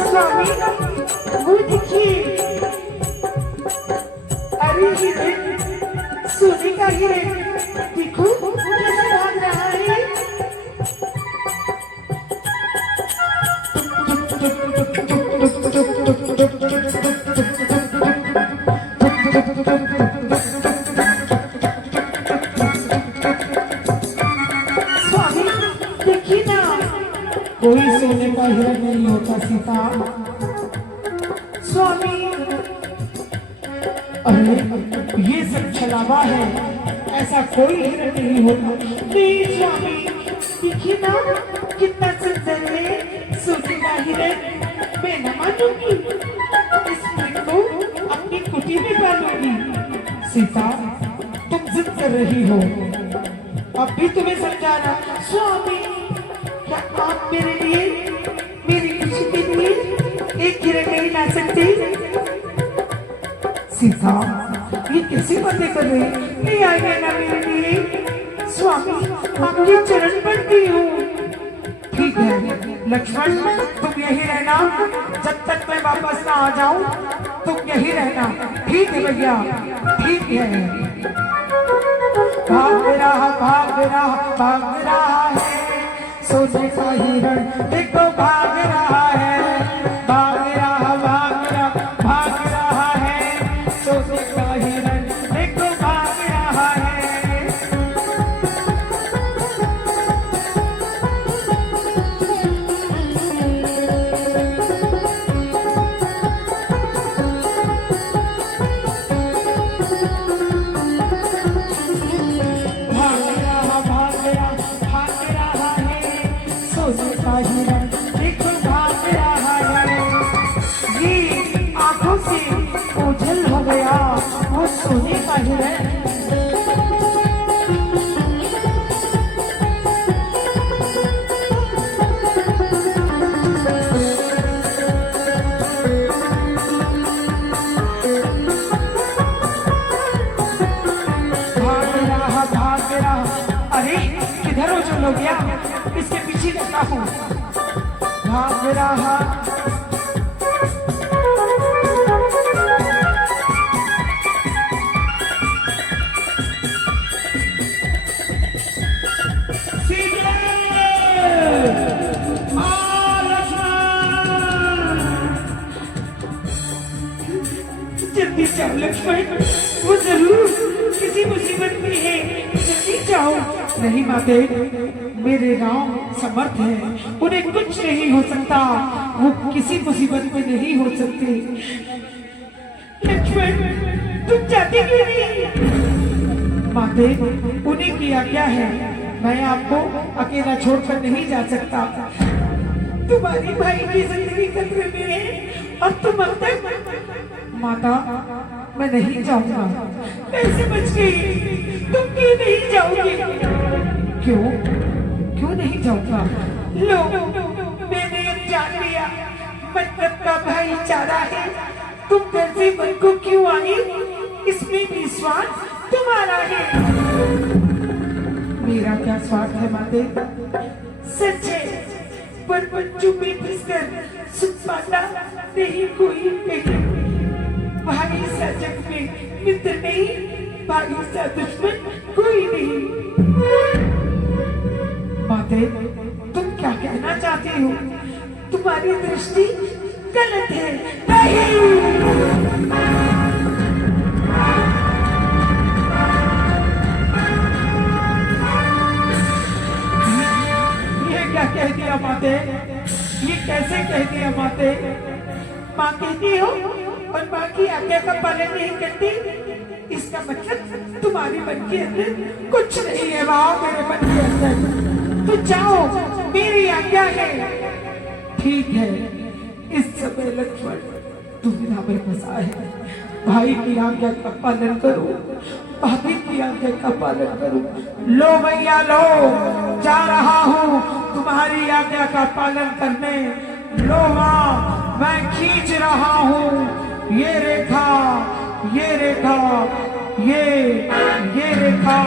स्वामी वो देखिए, अरे हिरण, सोने का हिरण, देखो कैसे भाग रहा है। स्वामी देखिए ना, कोई सोने का हिरण नहीं होता सीता। स्वामी अरे ये सब छलावा है, ऐसा कोई हिरण नहीं होता। नहीं स्वामी देखिए ना, कितना सुंदर है सोने का हिरण। मैं न मानूंगी, इसको अपनी कुटी में पालूंगी। सीता तुम जिद कर रही हो, अब भी तुम्हें समझाना। स्वामी क्या आप मेरे लिए, मेरी खुशी के लिए एक हिरण नहीं ला सकते? सीता ये कैसी बातें कर रही, नहीं आएंगे ना मेरे लिए? स्वामी आपके चरण पड़ती हूँ। ठीक है लक्ष्मण, तुम यही रहना, जब तक मैं वापस ना आ जाऊं तुम यही रहना। ठीक है भैया, ठीक है। भाग रहा भाग रहा भाग रहा है सोने का हिरण, देखो भाग रहा है, भाग रहा भाग रहा भाग रहा है सोने का हिरण, देखो भाग रहा है। देखो भाग रहा है, ये आंखों से ओझल हो गया वो सोने का हिरण। भाग रहा, अरे किधर हो जो लोग, इसके पीछे लगता हूँ। भाग रहा जल्दी जाओ लक्ष्मण, वो जरूर किसी मुसीबत में है, जल्दी जाओ। नहीं माते, मेरे राम समर्थ है, उन्हें कुछ नहीं हो सकता, वो किसी मुसीबत में नहीं हो सकते। लक्ष्मण तुम जाते क्यों नहीं? माते उन्हें की आज्ञा है, मैं आपको अकेला छोड़कर नहीं जा सकता। तुम्हारी भाई की जिंदगी खतरे में है और तुम अब तक। माता मैं नहीं जाऊंगा। कैसे बच गई? तुम क्यों नहीं जाओगे? क्यों क्यों नहीं जाऊंगा? लो मैंने अब जान लिया, मतलब का भाईचारा है। तुम घर से मन को क्यों आई? इसमें भी स्वार्थ तुम्हारा है। मेरा क्या स्वार्थ है माते? सच है, पर बच्चों में घुसकर सुख पाता नहीं कोई नहीं। भाई सा जग में मित्र नहीं, भाई सा दुश्मन कोई नहीं। माते तुम क्या कहना चाहती हो? तुम्हारी दृष्टि गलत है। नहीं ये क्या कह दिया माते? ये कैसे कह दिया माते? माँ कहती हो और माँ की आज्ञा का पालन नहीं करती, इसका मतलब तुम्हारे मन के अंदर कुछ नहीं है। वाह मेरे मन के अंदर तो जाओ, मेरी आज्ञा है। ठीक है, इस समय लक्ष्मण दुविधा में फंसा है। भाई की आज्ञा का पालन करो, भाभी की आज्ञा का पालन करो। लो भैया लो, जा रहा हूँ तुम्हारी आज्ञा का पालन करने। लो माँ, मैं खींच रहा हूँ ये रेखा, ये रेखा, ये रेखा।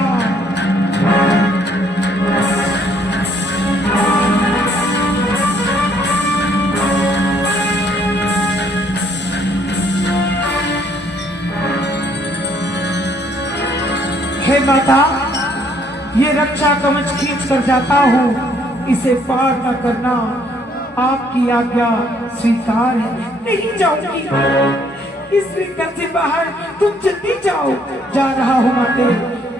माता, ये रक्षा कवच खींच कर जाता हूँ, इसे पार न करना आपकी आज्ञा स्वीकार है। नहीं जाऊंगी इस विकट से बाहर, तुम जल्दी जाओ। जा रहा हूँ माते,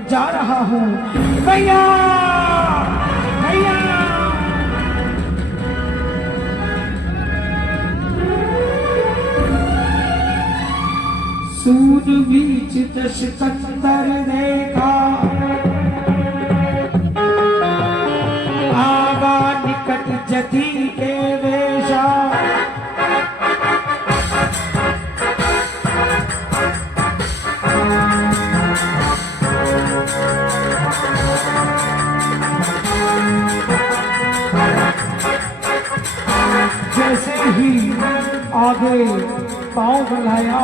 जा रहा हूँ। भैया भैया सूर बीच दश कंदर देखा, आगा निकट जति के वेशा। जैसे ही आगे पांव बढ़ाया,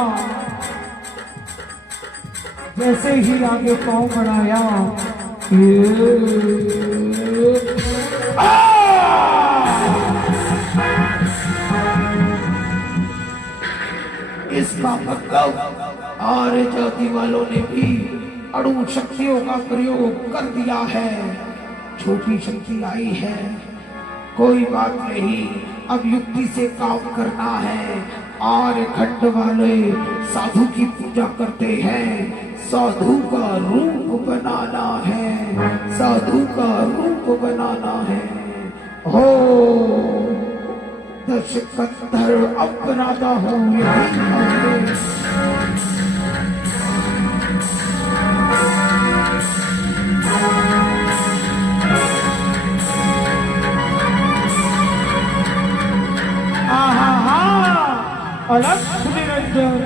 जैसे ही आगे पांव बढ़ाया, इसका मतलब आर्य जाति वालों ने भी अणु शक्तियों का प्रयोग कर दिया है। छोटी शक्ति आई है, कोई बात नहीं, अब युक्ति से काम करना है। आर्य खंड वाले साधु की पूजा करते हैं, साधु का रूप बनाना है, साधु का रूप बनाना है। हो दश कंधर अब बनाता हूँ अलग निरंजन।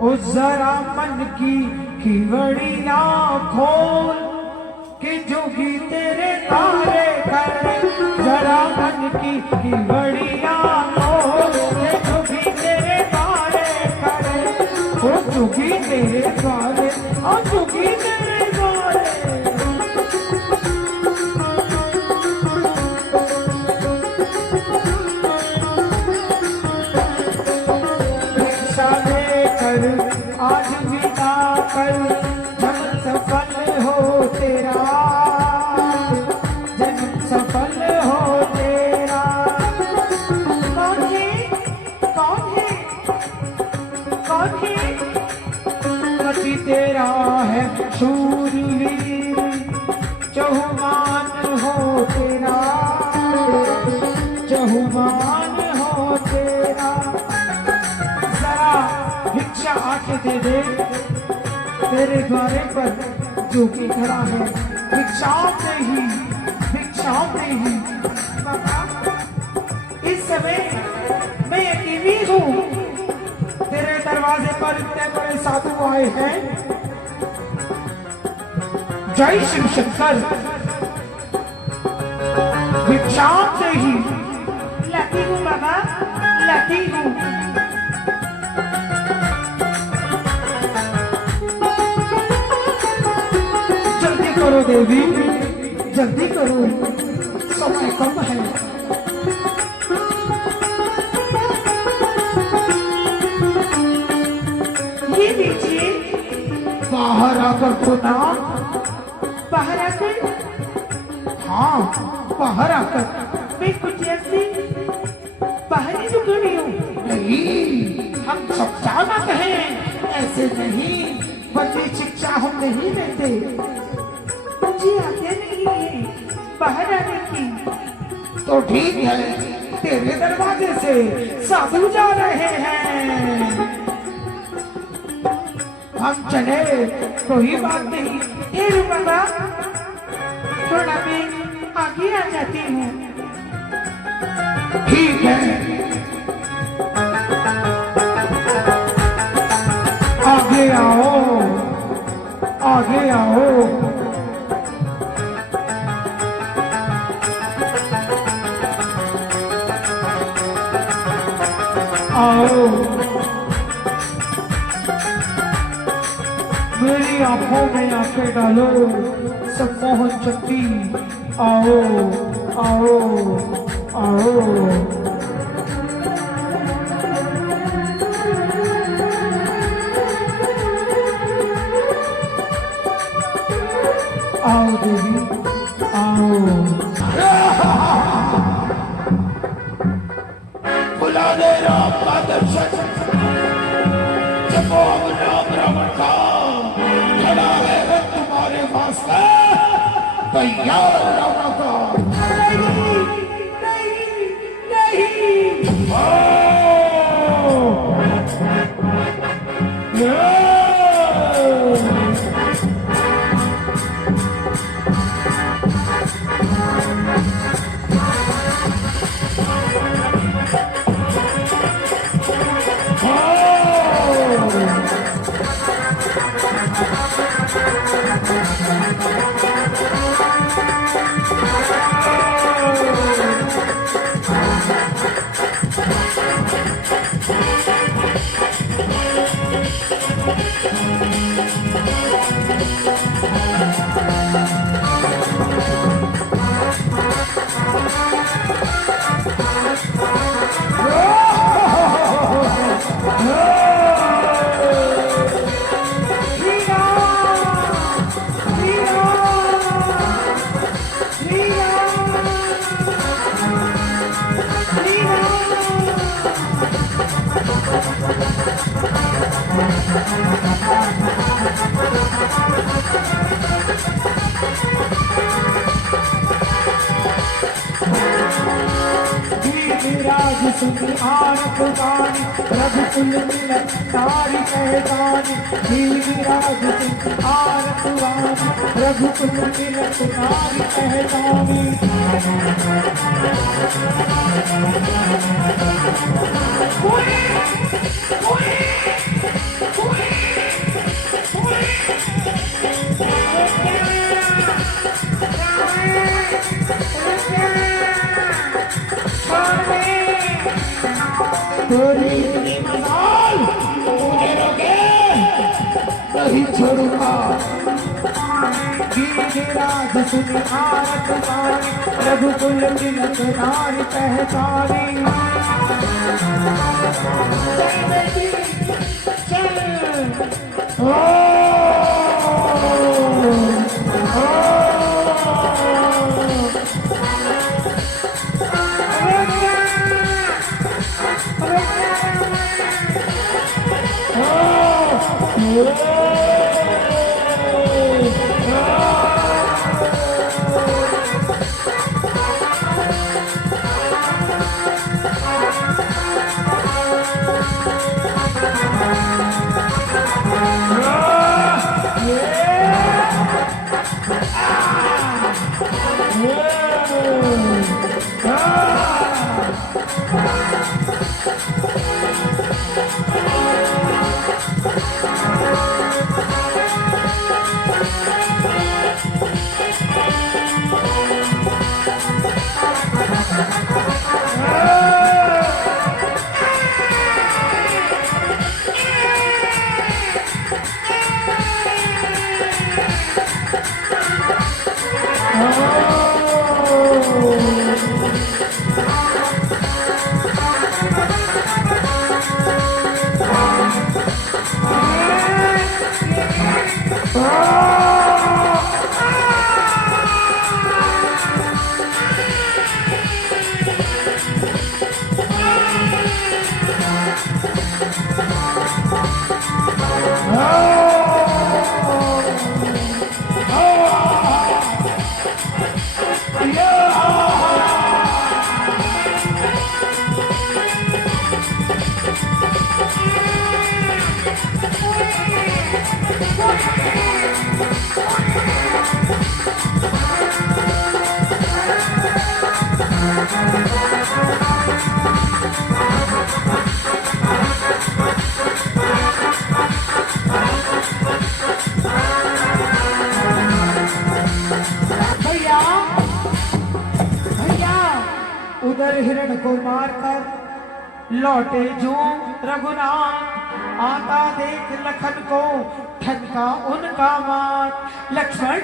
ओ जरा मन की बड़ी ना खोल कि जोगी तेरे तारे करे। जरा मन की बड़ी ना खोल कि जोगी तेरे तारे करे। ओ जोगी तेरे तारे, ओ जोगी तेरे तारे। आज विदा कर जन्म सफल हो तेरा, जन्म सफल हो तेरा। कौन है कौन है कौन है? पति तेरा है शूरवीर, चहुमान हो तेरा, चहुमान हो तेरा। जरा भिक्षा आके दे दे, तेरे द्वारे पर जोगी खड़ा है। भिक्षा नहीं, भिक्षा नहीं। इस समय मैं अकेली हूँ, तेरे दरवाजे पर इतने बड़े साधु आए हैं। जय शिव शंकर। भिक्षा नहीं। लकी हूँ बाबा, लकी हूँ। करो देवी, जल्दी करो, समय कम है। ये लीजिए। बाहर आकर तो ना, बाहर आकर, हाँ बाहर आकर। मैं कुछ ऐसी बाहर ही खड़ी हूँ। नहीं, हम सब जाना कहें, ऐसे नहीं, बड़ी शिक्षा हम नहीं देते। मुझे आज्ञा नहीं है बाहर आने की। तो ठीक है, तेरे दरवाजे से साधु जा रहे हैं, हम चले, कोई बात नहीं। फिर बाबा थोड़ा मैं आगे आ जाती हूँ। ठीक है, आगे आओ, आगे आओ। आओ, मेरी आंखों में आंखें डालो, सम्मोहन शक्ति। आओ आओ आओ। तैयार रहना का। नहीं नहीं नहीं। राज सुनी आरत गानी रघुकुल मिलन नारी पहचानी। राज सुनी आरत गानी रघुकुल मिलन नारी पहचानी। तेरी इतनी मजाल मुझे रोके नहीं छोड़ूंगा। राज सुनी आरत गानी रघुकुल मिलन नारी पहचानी। चल बेटी चल। उधर हिरण को मारकर लौटे जो रघुनाथ, आता देख लखन को ठनका उनका मात। लक्ष्मण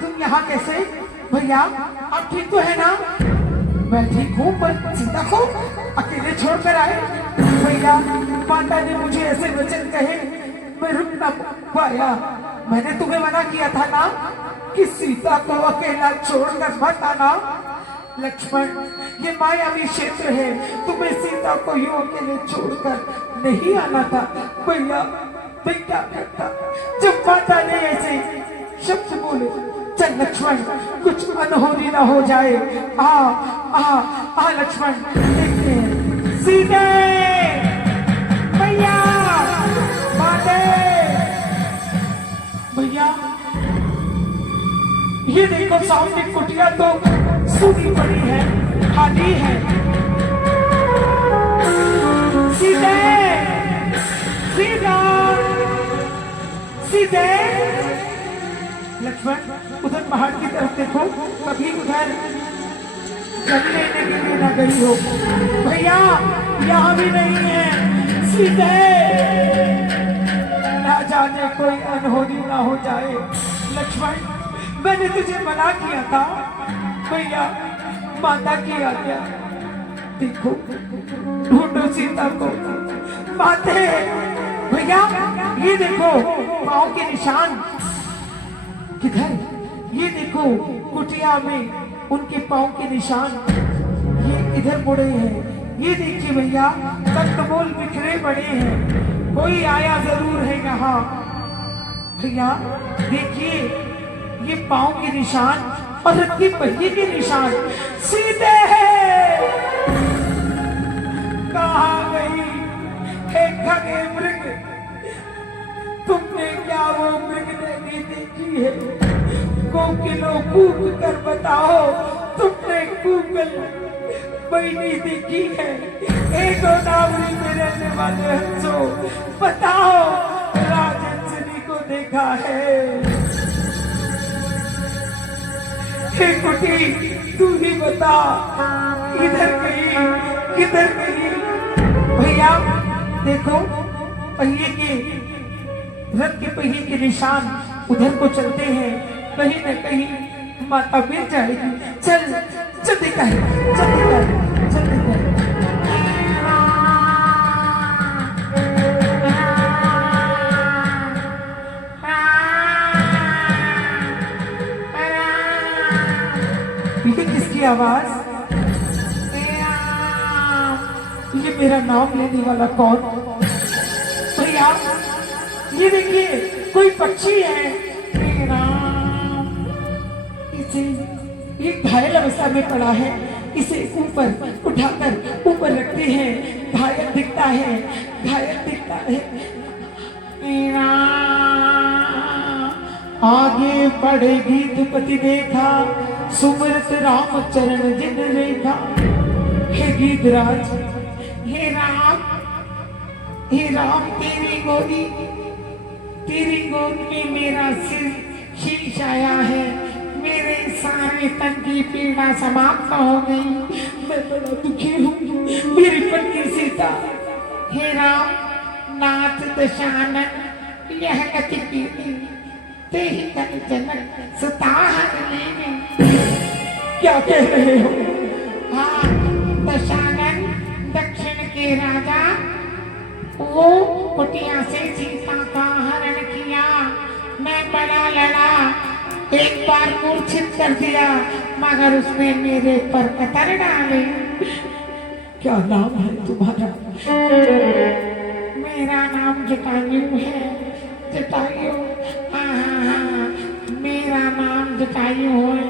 तुम यहाँ कैसे? भैया आप ठीक तो है ना? मैं ठीक हूँ, पर सीता को अकेले छोड़कर आए। भैया माता ने मुझे ऐसे वचन कहे, मैं रुक न पाया। मैंने तुम्हें मना किया था ना कि सीता को अकेला छोड़कर मत आना। लक्ष्मण ये मायावी क्षेत्र है, तुम्हें सीता को यूं अकेले छोड़कर नहीं आना था। भैया मैं क्या करता जब माता ने ऐसे शब्द बोले। चल लक्ष्मण, कुछ अनहोनी ना हो जाए। आ आ आ लक्ष्मण, देखते हैं। सीते भैया, माते भैया, ये देखो सामने कुटिया तो सूखी पड़ी है, खाली है। सीते सीता सीते, लक्ष्मण उधर पहाड़ की तरफ देखो, कभी उधर जल लेने के लिए ना गई हो। भैया यहाँ भी नहीं है। सीते, ना जाने कोई अनहोनी ना हो जाए। लक्ष्मण, मैंने तुझे मना किया था भैया, माता की आज्ञा। देखो ढूंढो सीता को। माते भैया, ये देखो पाँव के निशान। किधर? ये देखो कुटिया में उनके पाँव के निशान, ये इधर मुड़े हैं। ये देखिए भैया, कंदमूल बिखरे पड़े हैं। कोई आया जरूर है यहाँ। भैया देखिए, ये पाँव के निशान और रथ के पहिए के निशान। सीते कहाँ गई हे खगे मृग? तुमने क्या वो मृग नहीं देखी है? कोकिलों कूक कर बताओ, तुमने कूकल बैनी देखी है? एक गोदावरी में रहने वाले हंसो, बताओ राजहंसनी को देखा है? हे कुटी, तू ही बता, किधर गई, किधर गई? भैया देखो, पहिए के, रथ के पहिए के निशान उधर को चलते हैं। कहीं न कहीं माता मिल जाएगी। चल जल्दी कर, जल्दी कर, जल्दी कर। ये किसकी आवाज? ये मेरा नाम लेने वाला कौन? भैया ये देखिए, कोई पक्षी है। इसे, ये घायल अवस्था में पड़ा है। इसे ऊपर उठाकर ऊपर रखते हैं। घायल दिखता है, घायल दिखता है। आगे बढ़ेगी दुपति देखा, सुमरत राम चरण जिन रेखा। हे गीधराज, हे राम, हे राम, तेरी गोद में मेरा सिर शीश आया है। मेरे सारे तन की पीड़ा समाप्त हो गई। मैं बड़ा दुखी हूँ। मेरी पत्नी सीता, हे राम, नाथ दशानन, यह गति कीनी तेहि तन जनक सुताहन लेने। क्या कह रहे हो? हाँ, दशानन दक्षिण के राजा, वो कुटिया से सीता का हरण किया। मैं बड़ा लड़ा, एक बार मूर्छित कर दिया, मगर उसने मेरे पर कतर डाले। क्या नाम है तुम्हारा? मेरा नाम जटायु है। जटायु, हाँ, मेरा नाम जटायु है।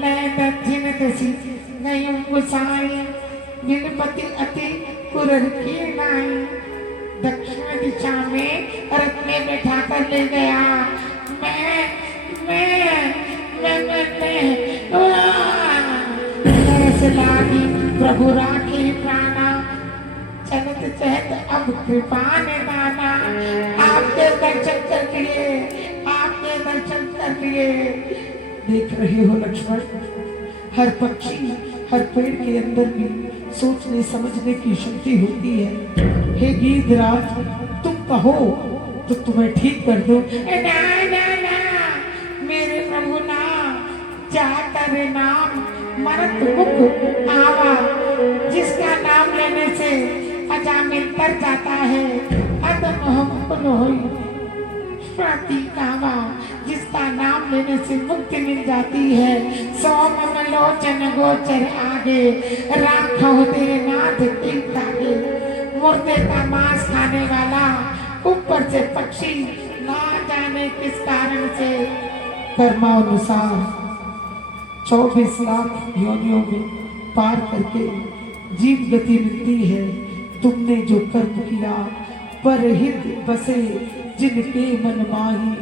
लय दक्षिण दसी गयु गुसाई, विनपति अति कुरर की नाई। दक्षिण दिशा में रथ में बैठा कर ले गया। मैं लागी प्रभु राखी प्राणा, चलत चहत अब कृपा निदाना। आपके दर्शन कर लिए, आपके दर्शन कर लिए। देख रहे हो लक्ष्मण, हर पक्षी, हर पेड़ के अंदर भी सोचने समझने की शक्ति होती है। हे गीधराज, तुम कहो तो तुम्हें ठीक कर दो। ना ना ना, मेरे प्रभु ना, जाकर नाम मरत मुख आवा। जिसका नाम लेने से अजामिल तर जाता है, अदम हम पुनः प्रतीकावा। जिसका नाम लेने से मुक्ति मिल जाती है। सोम लोचन गोचर आगे, राखो दे नाथ आगे। मुर्दे का मांस खाने वाला, ऊपर से पक्षी, ना जाने किस कारण से कर्मानुसार 24 लाख योनियों में पार करके जीव गति मिलती है। तुमने जो कर्म किया परहित बसे जिनके मन माही,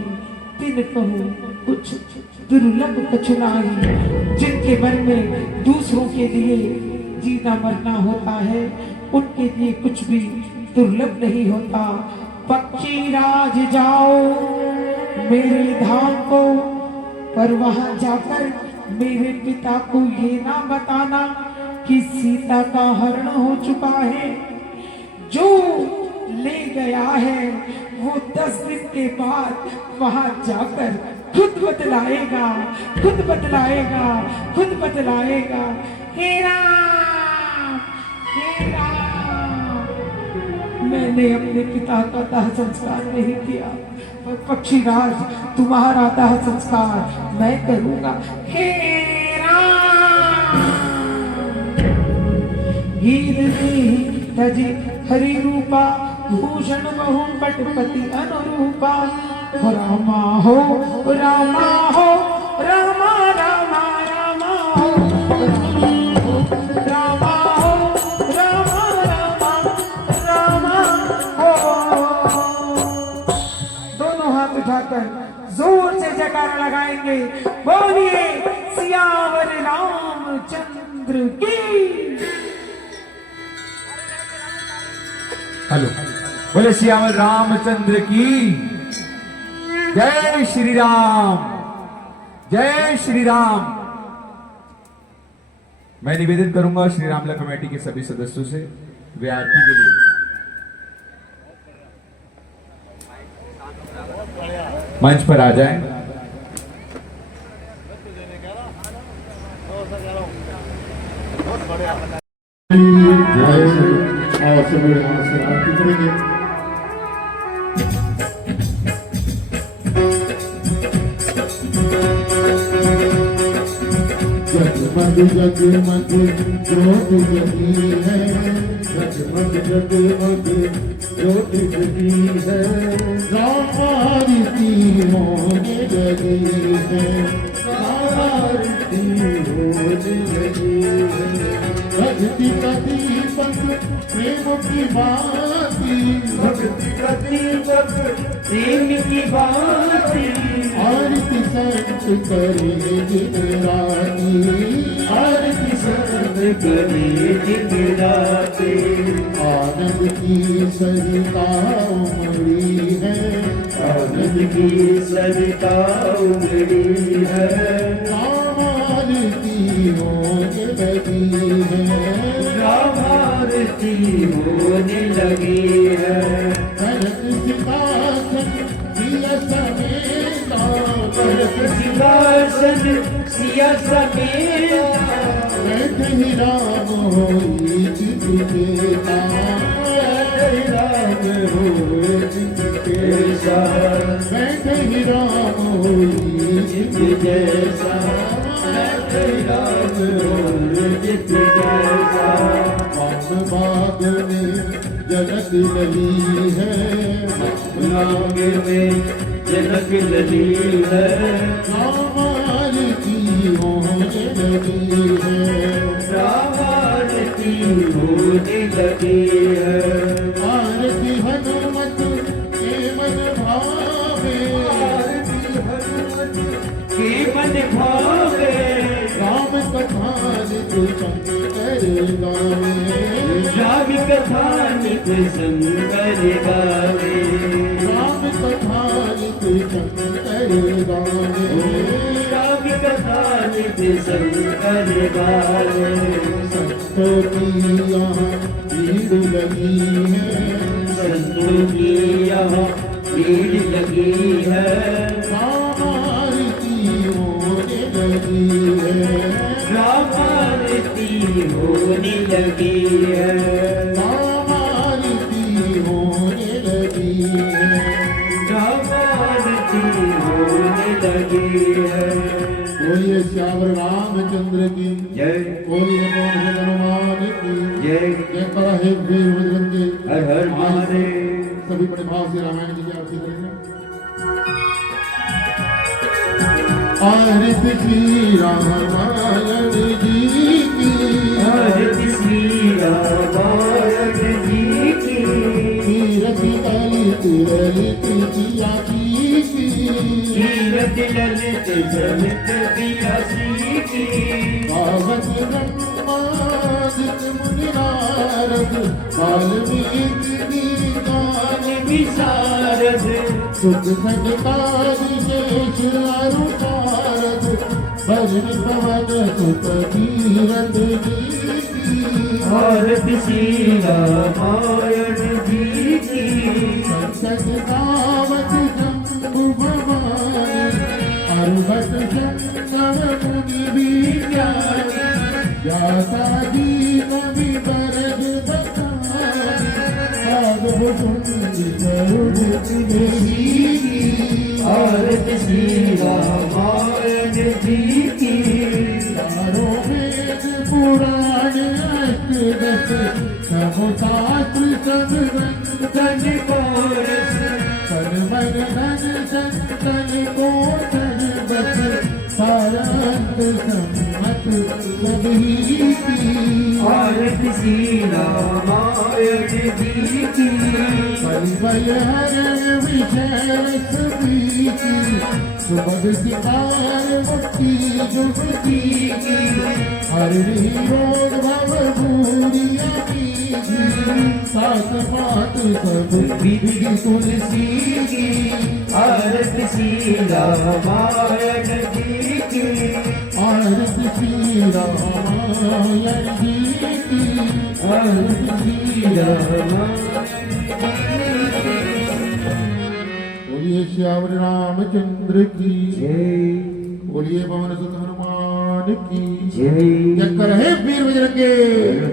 तिन कहूँ कुछ दुर्लभ कछुनाही। जिनके मन में दूसरों के लिए जीना मरना होता है, उनके लिए कुछ भी दुर्लभ नहीं होता। पक्षी राज जाओ मेरे धाम को, पर वहां जाकर मेरे पिता को ये ना बताना कि सीता का हरण हो चुका है। जो ले गया है वो 10 दिन के बाद वहां जाकर खुद बतलाएगा, खुद बतलाएगा, खुद बतलाएगा। हे राम, हे राम, मैंने अपने पिता का दाह संस्कार नहीं किया, पर पक्षीराज तुम्हारा दाह संस्कार मैं करूंगा। हे राम, तजी हरि रूपा भूषण बहु पटपति अनुरूपा। रामा हो रामा हो रामा रामा रामा हो रामा हो रामा रामा रामा हो। दोनों हाथ उठाकर जोर से जयकारा लगाएंगे। बोलिए सियावर रामचंद्र की। हेलो, बोले सियावर रामचंद्र की जय। श्री राम, जय श्री राम। मैं निवेदन करूंगा श्री रामला कमेटी के सभी सदस्यों से वे आरती के लिए मंच पर आ जाएं। आरती करेंगे। जगमग जगमग ज्योत जगी है, जगमग जगमग ज्योत जगी है। राम आरती होने लगी है, राम आरती होने लगी है। भक्ति का दीपक प्रेम की बाती, भक्ति का दीपक प्रेम की बाती। आरती संत करे दिन राती, आरती संत करे दिन राती। आनंद की सरिता उमड़ी है, आनंद की सरिता उमड़ी है। राम आरती होने लगी है, राम आरती होने लगी है। भरत सिंहासन सिया समेता, भरत सिंहासन सिया समेता। बैठे ही राम होई जित केता, बैठे राम होई जित केसा। बैठे ही राम होई जित जैसा, बैठे राम होई जित जैसा। बाग में जनक लली है, बाग में जनक लली है। राम आरती होने लगी है, राम आरती होने लगी है। आरती हनुमत के मन भावे, आरती हनुमत के मन भावे। राम कथा नित शंकर गावे, राम कथा नित शंकर गावे। राम कथा नित शंकर गावे, राम कथा नित शंकर गावे। संतों की यहाँ भीड़ लगी है, संतों की यहाँ भीड़ लगी है। राम आरती होने लगी है, राम आरती होने लगी है। राम आरती होने लगी है, राम आरती होने लगी है। बोलिए श्यावर रामचंद्र की जय, बोलिए मोहन हनुमान की जय। जय करा है वीर बजरंगी, हर हर महादेव। सभी बड़े भाव से रामायण जी की आरती करेंगे। आरती श्री रामायण जी की आरती श्री रामायण जी की तीरथ ललित ललित जिया की तीरथ ललित ललित जिया की पावक ब्रह्मादिक मुनि नारद वाल्मीकि गान विशारद सुख संतारि शेष अरु नारद भजन पवन सुत तीरथ जी की आरती श्री रामायण जी की संसद गावत शंभु भवानी अर्वत शंकर मुनि विज्ञानी व्यासा जी कवि बरद बतानी साधु सुंदि करुणित देही आरती श्री रामायण जी की चारों वेद पुराण अष्ट दश सब शास्त्र सब तन कोरस तन मन धन संतन को तन बस सारंग सम्मत सभी की आरती श्री रामायण जी की परिवय हरण विषय सभी की सुबह सितार मुक्ति जुगती की हरि रोग भव भूरिया की सात पात सब विधि तुलसी की आरती श्री रामायण जी की आरती श्री रामायण जी की आरती श्री रामायण बोलिए श्याम रामचंद्र की जय बोलिए पवन सुत हनुमान की जय जय कर है वीर बजरंगे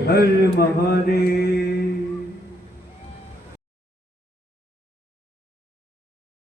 हर महादेव